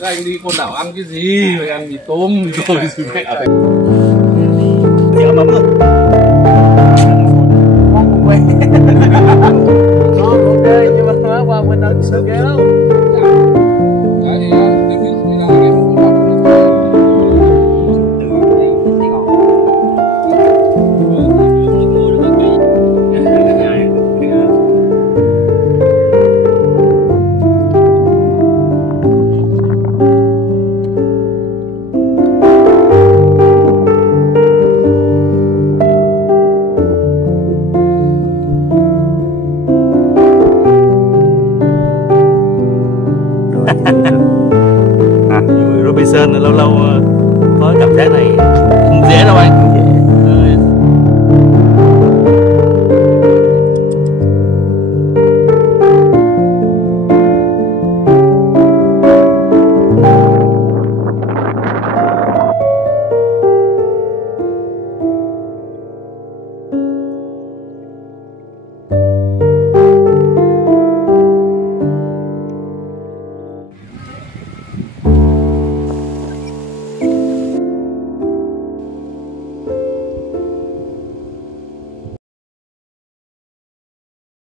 Các anh đi Côn Đảo ăn cái gì? Phải ăn mì tôm rồi gì vậy? Dẻo mắm rồi. Ngon cùng quay. Ngon ok nhưng mà nói qua bên đó sợ ghê lắm. Robinson lâu lâu có cảm giác này